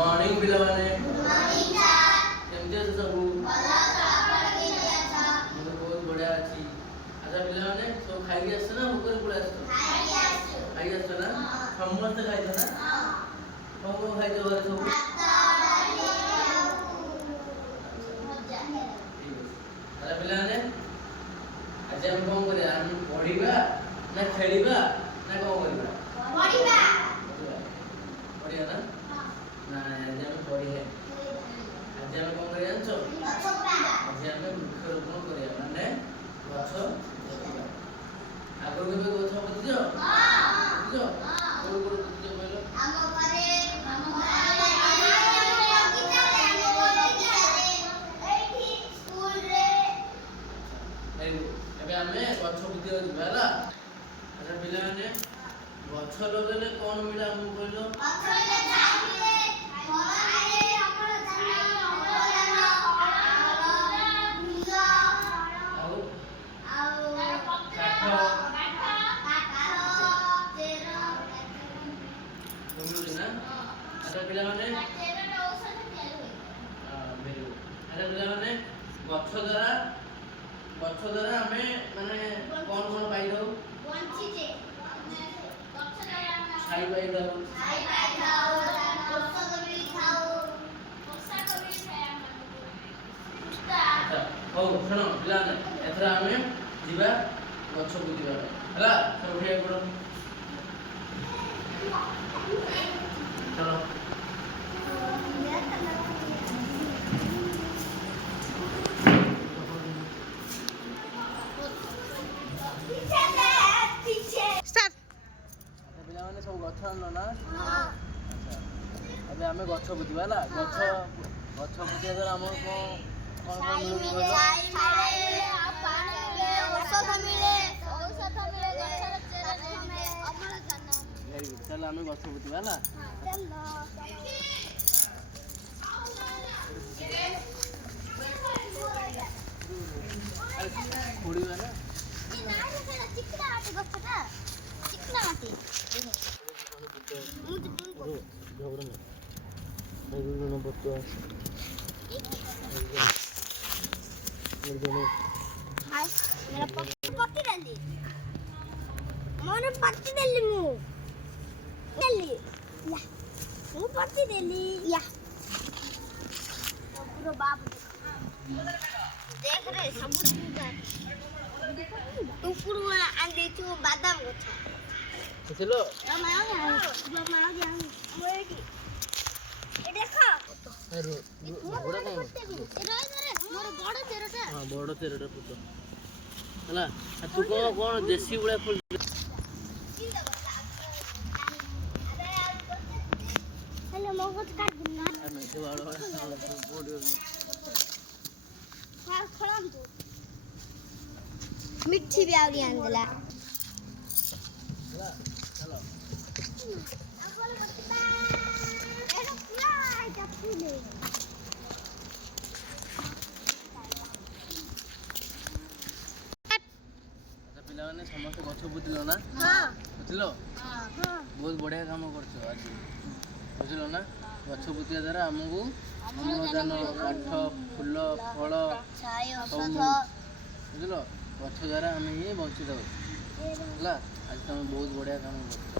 morning पिलाने good morning sir केमती अछ सबू भलो सर आपण केमती अछ मैं बहुत बढ़िया अछि अच्छा पिलाने सब खाई के आछ ना ऊपर पळे आछ खाई आछ ना समस्त खाई ना हां को खाई दो घरे सब भात डाली मजा अच्छा पिलाने आज हम कोन करिया हम पढिबा ना खेलिबा ना कोन करिबा पढिबा बढ़िया ना ना आज हम पढी है आज हम कोन करिया जानछो आज हम वृक्षरोपण करिया माने गछ पोतिबा आगो केबे गछ पोतिजो हां पोतिजो कोन कोन पोतिजो कहलो हम घरे बगीचारे एठी स्कूल रे एबे हमें गछ पोतियो जिबा हला अच्छा पिला माने गछ लगेले कोन मिला हम कहलो गछले छाई मिले फल आए हमर धान अमरदान और बीज और पत्र काठ चेर बोलू ना अच्छा पिला माने चेर औषध तेल होई हां वेरी गुड अच्छा पिला माने गछ द्वारा हमें माने कोन कोन पाई दो वंची जे गछ द्वारा छाई पाई दो छाई पाई खाओ औषध भी खाओ पोषक भी खाया पुष्टा अच्छा हो सुनो पिला ने एथरा हमें जिबा गछ पोतिबा हला सब उठिया पड़ो चलो पीछे स्टार्ट अच्छा पिला माने सब गछ आनलो ना हां अच्छा अबे हमें गछ पोतिबा हला गछ पोतिया द्वारा हम कोन छाई मिलु मिले छाई पानी मिले औषध मिले गछर चेर मिले अमरदान वेरी गुड चल हमें गछ पोतिबा हला छोड़ीबा ना चिकना माटी गछटा चिकना माटी झगड़ा ना झगड़ा ना बच्चा हाय मेरा पत्ती डाली मोने पत्ती डाली मु डाली या मु पत्ती डाली या पूरा बाप देख रे सब तू पूरा आंदे तू बादाम गछ चलो ए देखो अरे झगड़ा काहे मोर बड़ चेरटा हां बड़ तेरटा पुतो हला तू कोन देसी उड़ा फुल हेलो मगज काट दिना अरे से वाला बोडियो हां खळम तू मिठी भी आवरी आंदला हला चलो अबोल बत्ता एनो पूरा आइटा फुले अच्छा पिला माने समस्त गछ पोतिलो ना हां पोतिलो हां बहुत बढ़िया काम करछो आज बुझलो ना गछ पोतिया द्वारा हमहु अम्लजान काठ फूल फल छाई सब औषध बुझलो गछ द्वारा हमें ही बंचित हो हला आज तुम बहुत बढ़िया काम करछो